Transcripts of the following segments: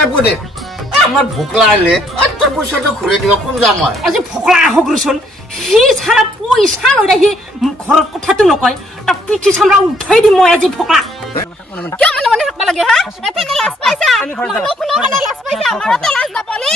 আই পদে আমার ভোক লাগলে আর তোর পয়সাটা ঘুরে দিব কোন জামাই আজি ফকলা হগ্রসন হি সারা পয়সা লই রাখি ঘরত কথাটো নকয় তা পিঠি সামরা উঠাই দি মই আজি ফকলা কিয় মানে থাকবা লাগে হা এফেনে লাজ পাইছা মানুহ কোনো মানে লাজ পাইছা আমাৰতে লাজ নাপালি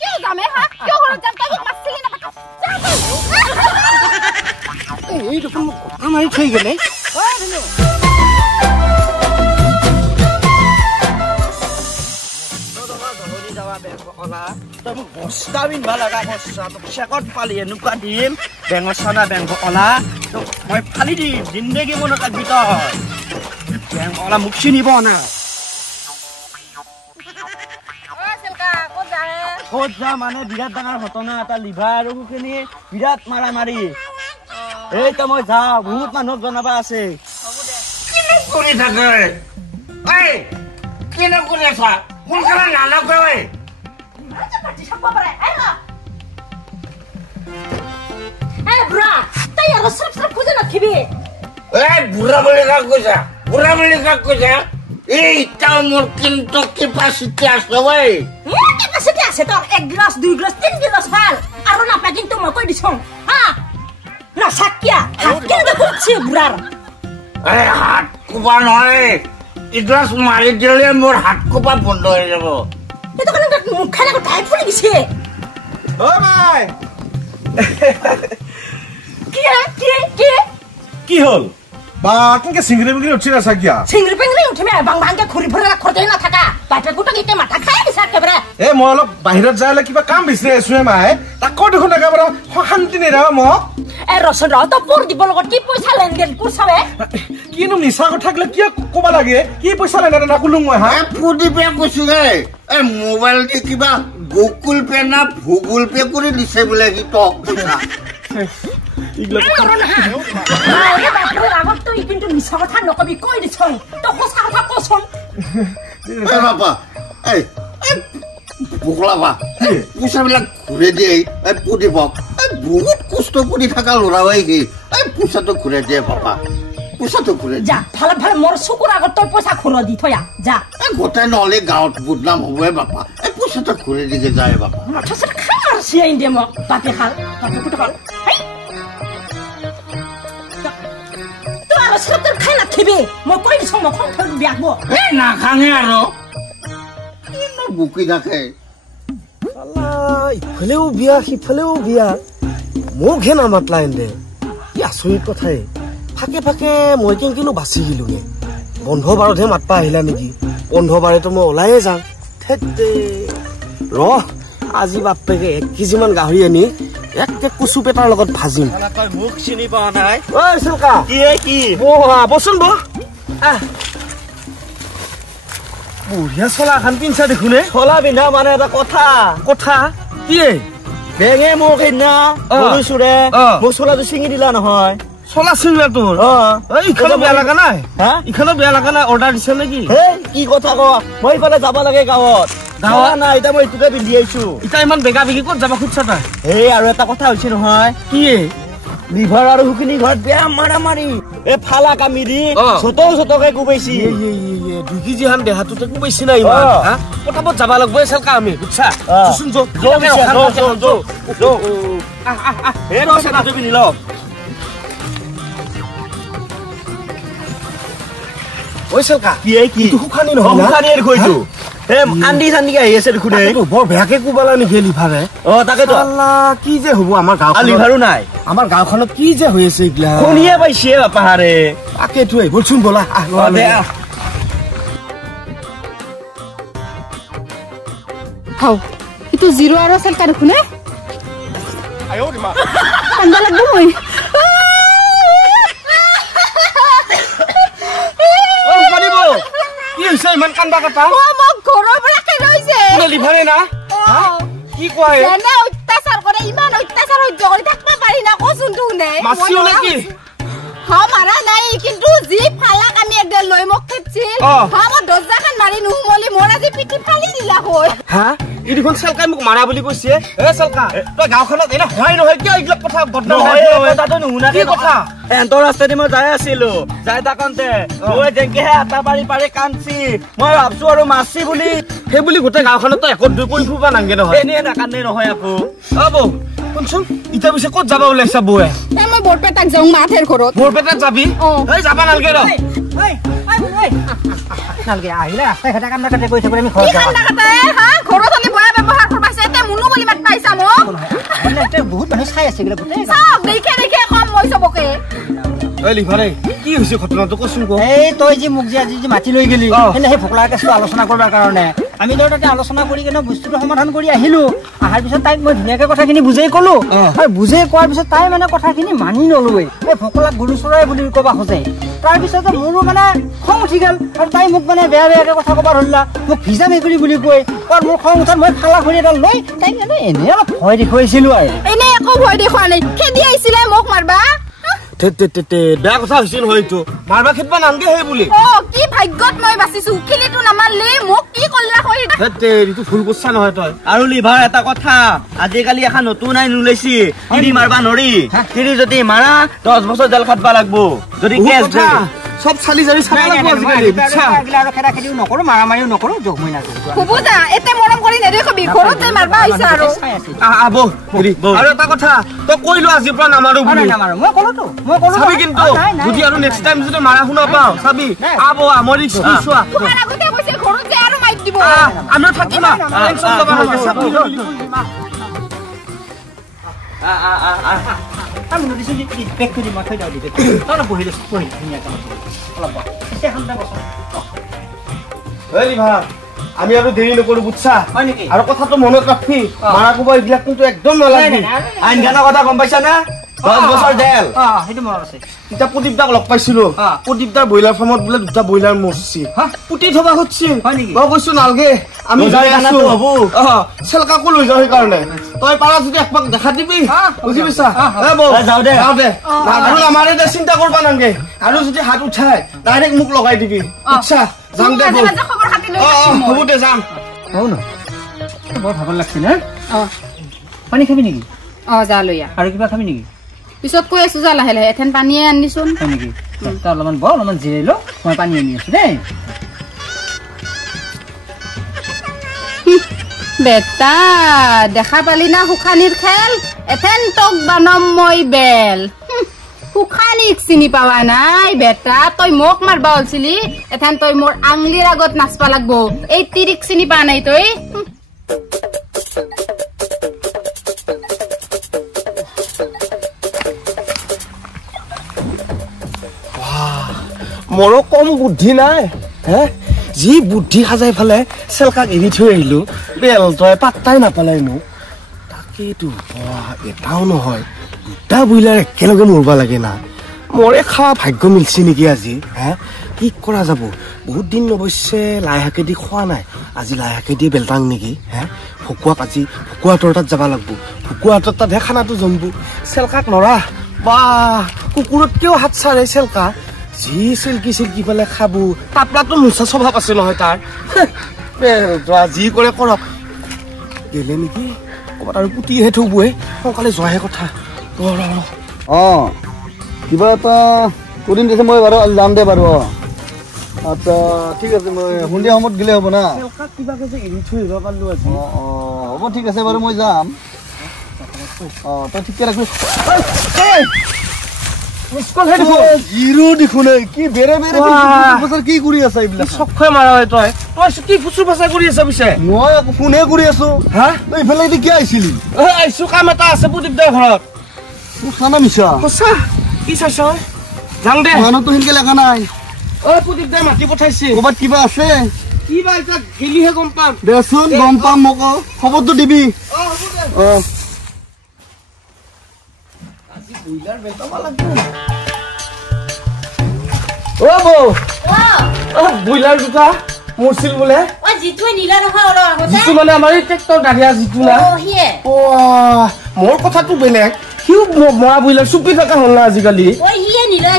কিয় যামে হা কিয় ঘৰত যাম তই মোক মাছিলি না এই দেখোন আমাৰ থৈ গেলে বস্তা বিনবা লগা বস্তা চেকত পালি এনেকুৱা দিম বেঙৰ চানা বেংক অলা মই ফালি দিম জিন্দগী মনত ৰাখবি তই বেংক অলা মোক চিনিব না ক'ত যা মানে বিৰাট ডাঙৰ ঘটনা এটা লিভাৰ আৰু সেইখিনি বিৰাট মাৰি এইটো মই যাওঁ বহুত মানুহক জনাবা আছে কৰি থাকে এই কেনে কৰি আছা সোনকালে নালাগৈ বুঢ়া তাই আৰু সব খুঁজে নাথিবি বুঢ়া বুলি কাক কৈছা এই তাও মোৰ কিন্তু কেপাচিটি আছে ঐ কেপাচিটি আছে তোৰ 1 গ্লাস 2 গ্লাস 3 গ্লাস ভাল আৰু নাপায় কিন্তু মই কৈ দিছো হা না সাকিয়া হাত কিন্তু খুঁজছে বুঢ়াৰ হাত কোপা নহয় এগ্লাস মাৰি দিলে মোৰ হাত কোপা বন্ধ হৈ যাব এটা কাৰণে মুখখানে টাইট ফুলি গিছে ও ভাই কি হল বা কেনকে সিংগৰি বিংগৰি উঠি না সাকিয়া সিংগৰি বিংগৰি উঠমে বাংবাংকে ঘুৰি ফুৰি খৰতে না থাকা বাটে গুটা গিতে মাথা খাই দিছা কেবৰে এ মই অলপ বাহিৰত যাইলে কিবা কাম বিচাৰি আছো মাই তাকো দেখোন একেবাৰে শান্তি নেৰা মই এ ৰসন ৰ তো পৰ দিব লগত কি পইচা লেনদেন কৰছাবে কিনো নিচা কথা থাকিলে কি ক'বা লাগে কি পইচা লেনদেন না কুলুং মই হা ফুটি পে কৈছো হে এ মোবাইল দি কিবা গুগল পে না ভুগুল পে কৰি দিছে বোলে কি টক পইচা ইগলা আগত তো কিন্তু মিছা কথা নকবি কৈ দিছন তো সঁচা কথা কচোন এ বাবা এই বুকলা বা পইচাবিলাক ঘূৰে দিয়ে এই পুদিবক বহুত কষ্ট কৰি থকা ল'ৰা হয় কি এই পইচাটো ঘূৰে দিয়ে বাবা পইচাটো ঘূৰে যা ভালে ভালে মোৰ চকুৰ আগত তোৰ পইচা ঘূৰ দি থয়া যা গোটাই নহ'লে গাঁৱত বদনাম হ'বই বাবা এই পইচাটো ঘূৰে দিকে যায় বাবা মাথাছত খাই মাৰছি আইন দে মোক বাপে খাল বাপে কুট খাল তোৰ আৰু সতৰ খাই নাথিবি মই কৈ দিছো মোক খং বিয়াব এই নাখাঙে আৰু কিনো বুকি থাকে ইফালেও বিয়া সিফালেও বিয়া মোক হে নামাতলা এনে কি আচৰিত কথাই ফাকে ফাকে মই কিন্তু বাচি গিলোগে বন্ধ বাৰতহে মাতবা আহিলা নেকি বন্ধ বাৰেতো মই ওলাইয়ে যাম থেতে আজি বাপেকে 1 কেজিমান গাহৰি আনি একে কচু পেটাৰ লগত ভাজিম তই মুখ চিনি পোৱা নাই ঐ চলকা কি বচোন বঢ়িয়া চলা খান পিন্ধা দেখোনে চলা পিন্ধা মানে এটা কথা কি বেঙে মোক সেইদিনা চুৰে মোক চলাটো চিঙি দিলা নহয় চলা চিঙিলা তোৰ ইখনো বেয়া লগা নাই ইখনো বেয়া লগা নাই অৰ্ডাৰ দিছে নেকি কি কথা ক মই ইফালে যাব লাগে গাঁৱত নাই এতিয়া মই এইটোকে পিন্ধি আহিছো এতিয়া ইমান বেগা বেগি ক'ত যাব খুজছা তই আৰু এটা কথা হৈছে নহয় কি লিভাৰ আৰু হুকিনি ঘৰত বেয়া মাৰি এ ফালা কামিৰি চতকে কোবাইছি 2 কেজি হান দেহাটোতে কোবাইছি না ইমান পটাপট যাব লাগব এসলকা আমি বুঝছা চুন যো এ ৰছে না তুমি নিল ওই সলকা কি হুখানি নহয় হুখানি এৰ কইছো এ আন্দি সান্দি আহি আছে দেখুনে বৰ বেয়াকে কোবালা নি গেলি ভাৰে তাকে তো আল্লাহ কি যে হ'ব আমাৰ গাঁও লিভাৰো নাই আমাৰ গাঁওখনত কি যে হৈ আছে ইগলা কোনিয়ে পাইছে পাহাৰে তাকে তুই বলছুন বলা দে হাও ইটো জিৰো আৰু সলকা দেখুনে আয়ো দিমা কান্দা লাগব মই কি হৈছে ইমান কান্দা কথা মোক ঘৰৰ পৰা কে ৰইছে লিভাৰে না কি কয় এনে অত্যাচাৰ কৰে ইমান অত্যাচাৰ সহ্য কৰি থাকবা পাৰি না কচোন তুনে মাছিও নেকি মাৰা নাই কিন্তু জি ফালাক আমি দে লৈ মোক খেপছিল হা মই দৰ্জাখন মাৰি নুমলি মোৰ আজি পিটি ফালি দিলা হয় হা ই দেখোন চেলকাই মোক মাৰা বুলি কৈছে এ চেলকা তই গাঁওখনত এনে হয় নহয় কিয় এইবিলাক কথা বদনাম হয় কথাটো নুশুনা কি কথা এন্তৰ ৰাস্তাদি মই যাই আছিলো যাই থাকোঁতে মই যেনকেহে আটা পাৰি পাৰি কান্দছি মই ভাবছো আৰু মাছি বুলি সেই বুলি গোটেই গাঁওখনত একত দুই কৰি ফুৰিব নাংগে নহয় এনেই নাকান্দে নহয় আকৌ বৌ শুনচোন এতিয়া পিছে ক'ত যাব ওলাইছা বৌয়ে মই বৰপেটাক যাওঁ মাথেৰ ঘৰত বৰপেটাত যাবি এই যাবা নালগে ৰ নালগে আহিলে ৰাস্তাই ঘাটে কান্দা কাটে কৈ থাকোঁ আমি ঘৰত যাওঁ কান্দা কাটে হা ঘৰত আমি বয়া ব্যৱহাৰ কৰবাইছে এতে মুনু বুলি মাত পাইছা মোক বহুত মানুহ চাই আছে এইবিলাক গোটেই সব দেখে দেখে কম মই চবকে এই লিভাৰে কি হৈছে ঘটনাটো কচোন ক এই তই যে মোক যে আজি যে মাতি লৈ গেলি এনে সেই ফকলা কেছটো আলোচনা কৰাৰ কাৰণে আমি ধৰ তাতে আলোচনা কৰি কেনে বস্তুটো সমাধান কৰি আহিলো আহাৰ পিছত তাইক মই ধুনীয়াকে কথাখিনি বুজাই ক'লো আৰু বুজাই কোৱাৰ পিছত তাই মানে কথাখিনি মানি নলয় এই ফকলাক গৰু চৰাই বুলি ক'বা খোজে তাৰপিছতে মোৰো মানে খং উঠি গ'ল আৰু তাই মোক মানে বেয়া বেয়াকে কথা ক'ব ধৰিলা মোক ভিজা মেকুৰী বুলি কৈ আৰু মোৰ খং উঠাত মই ফালা খৰি এডাল লৈ তাইক এনেই অলপ ভয় দেখুৱাইছিলো আৰু এনেই একো ভয় দেখুওৱা নাই খেদি আহিছিলে মোক মাৰবা বেয়া কথা হৈছিল হয়তো মাৰবা খেদবা নালগে সেই বুলি কি ভাগ্যত মই বাচিছো উকিলিটো নামাৰলি মোক কি কল্লা হৈ এইটো ভুল কৰছা নহয় তই আৰু লিভাৰ এটা কথা আজিকালি এখন নতুন আইন ওলাইছি তিৰি মাৰবা নৰি তিৰি যদি মাৰা 10 বছৰ জেল খাটবা লাগবো যদি কেছ দে সব চালি জাৰি চাবা লাগবো আজিকালি বুঝছা আৰু খেলা খেলিও নকৰো মাৰামাৰিও নকৰো জগ মই নাকৰো খুব যা এতে মৰম কৰি নেদেখবি ঘৰত যাই মাৰবা আইছা আৰু আবো হেৰি আৰু এটা কথা তই কইলো আজিৰ পৰা নামাৰো বুলি নামাৰো মই ক'লো চাবি কিন্তু যদি আৰু নেক্সট টাইম যদি মাৰা শুনা পাও চাবি আবো আমৰি চোৱা তোমাৰ আগতে কৈছে ঘৰত যাই আৰু মাইক দিব আমি থাকিম টেনচন লবা নালাগে চাবি আমি নদিছো যে পেক কৰি মাথৈ দাও দিতে তই বহিলে পঢ়ি ধুনীয়া কাম অলপ এতিয়া হামটা বছ এই লিভা আমি আৰু দেৰি নকৰো বুঝছা হয় নেকি আৰু কথাটো মনত ৰাখি মাৰা কোবা এইবিলাক কিন্তু একদম নালাগি আইন গানৰ কথা গম পাইছা না 10 বছৰ জেল সেইটো মনত আছে ইটা প্ৰদীপদাক লগ পাইছিলো প্ৰদীপদাৰ ব্ৰইলাৰ ফাৰ্মত বোলে দুটা ব্ৰইলাৰ মৰছি পুতি থবা হচ্ছে হয় নেকি মই কৈছো নালগে আমি যাই আছো চেলকাকো লৈ যাও সেইকাৰণে তই পাৰা যদি একপাক দেখা দিবি বুজি পাইছা এ বৌ যাও দে আৰু আমাৰে দে চিন্তা কৰবা নালগে আৰু যদি হাত উঠাই ডাইৰেক্ট মোক লগাই দিবি আচ্ছা যাম দে খবৰ খাতি লৈ হ'ব দে যাম হও ন বৰ ভাগৰ লাগছে না পানী খাবি নেকি যা লৈয়া আৰু কিবা খাবি নেকি পিছত কৈ আছো যা লাহে লাহে এথেন পানীয়ে আনিছোন হয় নেকি তই অলপমান বৰ অলপমান জিৰাই ল মই পানী আনি আছো দেই বেটা দেখা পালি না শুকানিৰ খেল এথেন তোক বানম মই বেল শুকানিক চিনি পাৱা নাই বেটা তই মোক মাৰবা ওলছিলি এথেন তই মোৰ আঙলিৰ আগত নাচবা লাগব এই তিৰিক চিনি পা নাই তই মোৰো কম বুদ্ধি নাই হে যি বুদ্ধি সাজাই ফালে চেলকাক এৰি থৈ আহিলো বেল তই পাত্তাই নাপালাই মোক তাকেইতো এটাও নহয় দুটা ব্ৰইলাৰ একেলগে মৰবা লাগে না মৰে খাৱা ভাগ্য মিলছি নেকি আজি হে কি কৰা যাব বহুত দিন অৱশ্যে লাই শাকেদি খোৱা নাই আজি লাই শাকেদি বেলটাং নেকি হে ভকুৱাক আজি ভকুৱাটোৰ তাত যাব লাগব ভকুৱাটোৰ তাতহে খানাটো জমব চেলকাক নৰা বা কুকুৰতকেও হাত চাৰে চেলকা যি চিল্কি পেলাই খাবো তাপলাটো মোচা স্বভাৱ আছে নহয় তাৰ যি কৰে কৰক গেলে নেকি ক'ৰবাত আৰু পুতিহে থবহে সোনকালে যোৱাহে কথা কিবা এটা কৰিম দিছে মই বাৰু যাম দে বাৰু আচ্ছা ঠিক আছে মই সন্ধিয়া সময়ত গ'লে হ'ব না কিবাকে যে এৰি থৈ আহিব পাৰিলো আজি হ'ব ঠিক আছে বাৰু মই যাম তই ঠিকে ৰাখবি জিৰো দেখোন কি বেৰে বেৰে কি কৰি আছা এইবিলাক চখে মাৰা হয় তই কি ফুচু ফাচা কৰি আছা পিছে মই ফোনে কৰি আছো হা তই ইফালে কিয় আহিছিলি আহিছো কাম এটা আছে প্ৰদীপদাৰ ঘৰত খানা মিছা সঁচা কি চাইছ যাম দে মানুহতো সেনেকে লগা নাই প্ৰদীপদাই মাতি পঠাইছে ক'ৰবাত কিবা আছে কিবা এটা গেলিহে গম পাম দেচোন গম পাম মোক খবৰটো দিবি ব্ৰইলাৰ দুটা মৰছিল বোলে যিটো মানে আমাৰ এই ট্ৰেক্টৰ গাড়ীয়া যিটো না মোৰ কথাটো বেলেগ সিও মৰা ব্ৰইলাৰ চুপি থকা হ'ল না আজিকালি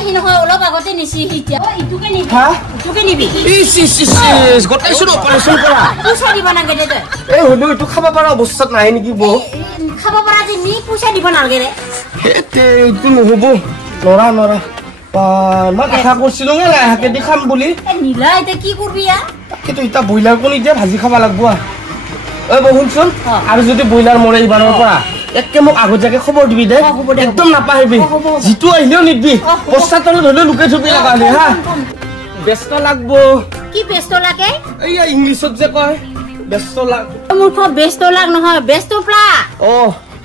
সি নহয় অলপ আগতে নিছি এতিয়া ইটুকে নিবি ইটুকে নিবি গোটাইছো অপাৰেশ্যন কৰা পইচা দিব নাগে দে এই হলো এইটো খাব পৰা অৱস্থাত নাই নেকি বৌ খাব পৰা যে নি পইচা দিব নালগে ৰে এইটো নহ'ব নৰা মই দেখা কৰিছিলো হাকে দি খাম বুলি নীলা এতিয়া কি কৰবি কিন্তু এতিয়া ব্ৰইলাৰ কণী এতিয়া ভাজি খাব লাগব ঐ বৌ শুনচোন আৰু যদি ব্ৰইলাৰ মৰে এইবাৰৰ পৰা একে মোক আগতীয়াকে খবৰ দিবি দে একদম নাপাহিবি যিটো আহিলেও নিদিবি পইচা তলত হলেও লুকাই থবি লগা হলে হা ব্যস্ত লাগব কি ব্যস্ত লাগে এইয়া ইংলিছত যে কয় ব্যস্ত লাগ মূৰ্খ ব্যস্ত লাগ নহয় ব্যস্ত প্লাগ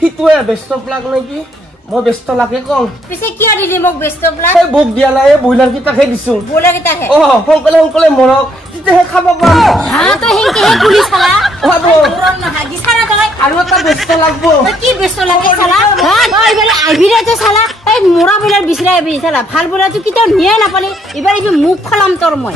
সিটোৱে ব্যস্ত প্লাগ নেকি মই ব্যস্ত লাগে কওঁ পিছে কিয় দিলি মোক ব্যস্ত প্লাগ এই বুক দিয়া নাই ব্ৰইলাৰ কেইটাকে দিছো ব্ৰইলাৰ কেইটাকে সোনকালে মৰক তেতিয়াহে খাব পাম তই হেংকেহে গুলি চালা হাগি চালা তই আৰু এটা ব্যস্ত লাগব কি ব্যস্ত লাগে চালা তই এবারে আইবিরাতে চালা এই মোরা বইলার বিছরা এবি চালা ভাল বইলার তুই কিটাও নিয়ে না পালি এবারে মুখ খলাম তোর মই